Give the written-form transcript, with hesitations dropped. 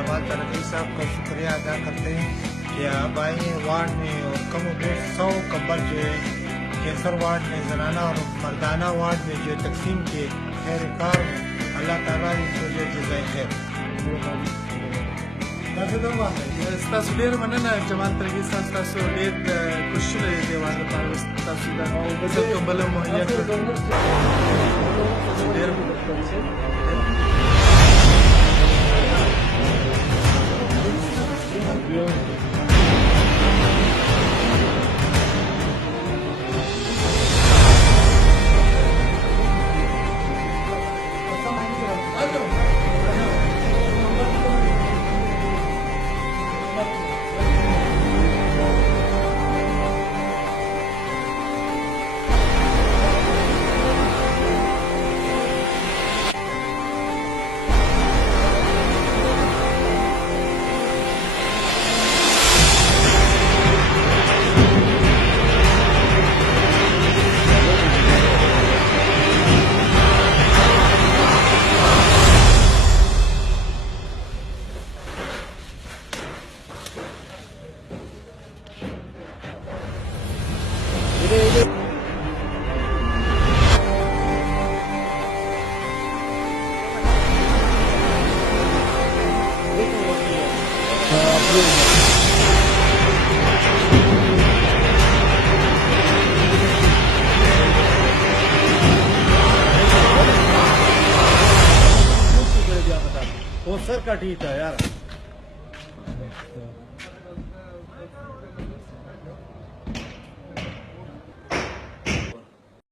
जमात तरक्की साहब का शुक्रिया अदा करते हैं कि अब आए हैं वार्ड में और कम बेश 100 कंबल जो है कैसर वार्ड में जनाना और मर्दाना वार्ड में जो तकसीम के खैर कार अल्लाह ताला इनको जो जज़ाए खैर تاسو ډېر مننه جمال ترګي صاحب تاسو ډېر کوشش لرئ د واده لپاره تاسو دا زه کومبل مهیا کړ ډېر वो सर का ठीक है यार।